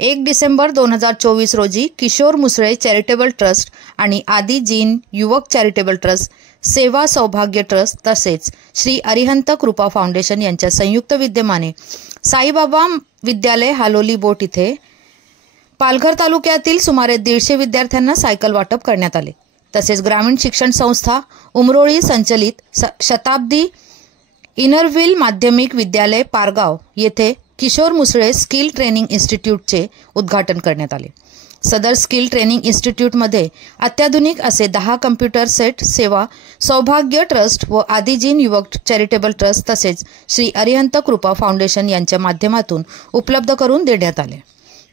1 डिसेंबर 2024 रोजी Kishore Musale charitable trust आणि आदी जीन युवक चॅरिटेबल ट्रस्ट, सेवा सौभाग्य ट्रस्ट तसेच श्री अरिहंत कृपा फाउंडेशन यांच्या संयुक्त विद्यमाने साईबाबा विद्यालय हालोली बोट इथे पालघर तालुक्यातील सुमारे 150 विद्यार्थ्यांना सायकल वाटप करण्यात आले। तसेच ग्रामीण शिक्षण संस्था उमरोळी संचलित शताब्दी इनरव्हील माध्यमिक विद्यालय पारगाव येथे किशोर मुसळे स्किल ट्रेनिंग इन्स्टिट्यूटचे उद्घाटन करण्यात आले। सदर स्किल ट्रेनिंग इन्स्टिट्यूटमध्ये अत्याधुनिक असे 10 कम्प्युटर सेट सेवा सौभाग्य ट्रस्ट व आदिजीन युवक चॅरिटेबल ट्रस्ट तसेच श्री अरिहंत कृपा फाउंडेशन यांच्या माध्यमातून उपलब्ध करून देण्यात आले।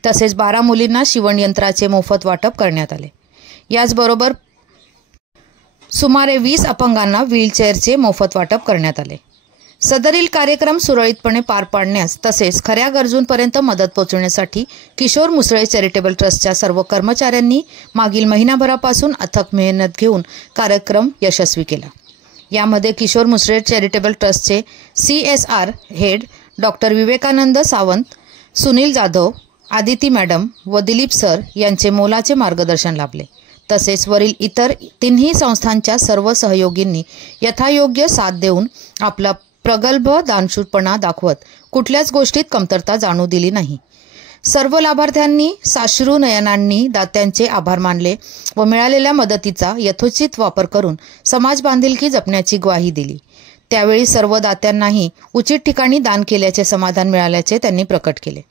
तसेच 12 मुलींना शिवण यंत्राचे मोफत वाटप करण्यात आले। याचबरोबर सुमारे 20 अपंगांना व्हीलचेअरचे मोफत वाटप करण्यात आले। सदरील कार्यक्रम सुरळीतपणे पार पाडण्यास तसेच खऱ्या गरजूंपर्यंत मदत पोहोचवण्यासाठी किशोर मुसळे चॅरिटेबल ट्रस्टच्या सर्व कर्मचाऱ्यांनी मागील महिनाभरापासून अथक मेहनत घेऊन कार्यक्रम यशस्वी केला। यामध्ये किशोर मुसळे चॅरिटेबल ट्रस्टचे CSR head doctor Vivekanand Sawant, Sunil Jadhav, Aditi madam व दिलीप सर यांचे मोलाचे मार्गदर्शन लाभले। तसेच वरील इतर तिन्ही संस्थांच्या सर्व सहयोगींनी यथायोग्य साथ देऊन आपला प्रगल्भ दानशूरपणा दाखवत कुठल्याच गोष्टीत कमतरता जाणू दिली नाही। सर्व लाभार्थ्यांनी साश्रू नयनांनी दात्यांचे आभार मानले व मिळालेल्या मदतीचा यथोचित वापर करून समाज बांधिलकी जपण्याची ग्वाही दिली। त्यावेळी सर्व दात्यांनाही उचित ठिकाणी दान केल्याचे समाधान मिळाल्याचे त्यांनी प्रकट केले।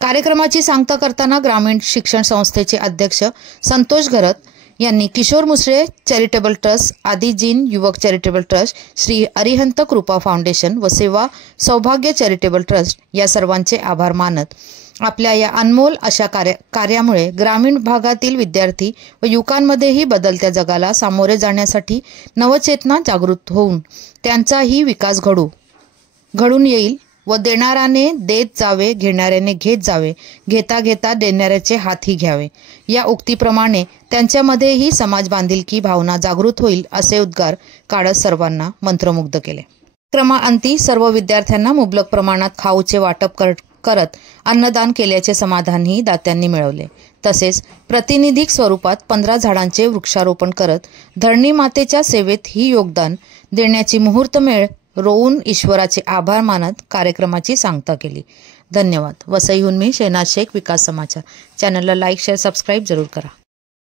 कार्यक्रमाची सांगता करताना ग्रामीण शिक्षण संस्थेचे अध्यक्ष संतोष घरत यांनी किशोर मुसळे चॅरिटेबल ट्रस्ट, आदिजीन युवक चॅरिटेबल ट्रस्ट, श्री अरिहंत कृपा फाउंडेशन व सेवा सौभाग्य चॅरिटेबल ट्रस्ट या सर्वांचे आभार मानत आपल्या या अनमोल अशा कार्यामुळे ग्रामीण भागातील विद्यार्थी व युवकांमध्येही बदलत्या जगाला सामोरे जाण्यासाठी नवचेतना जागृत होऊन त्यांचाही विकास घडून येईल व देणाऱ्याने देत जावे, घेणाऱ्याने घेत जावे, घेता घेता देणाऱ्याचे हातही घ्यावे या उक्तीप्रमाणे त्यांच्यामध्येही समाज बांधिलकी भावना जागृत होईल असे उद्गार काढत सर्वांना मंत्रमुग्ध केले। क्रमांती सर्व विद्यार्थ्यांना मुबलक प्रमाणात खाऊचे वाटप करत अन्नदान केल्याचे समाधानही दात्यांनी मिळवले। तसेच प्रातिनिधिक स्वरूपात 15 झाडांचे वृक्षारोपण करत धरणी मातेच्या सेवेत ही योगदान देण्याची मुहूर्तमेळ रोवून ईश्वराचे आभार मानत कार्यक्रमाची सांगता केली। धन्यवाद। वसईहून मी शहनाज शेख, विकास समाचार। चॅनलला लाईक, शेअर, सबस्क्राईब जरूर करा।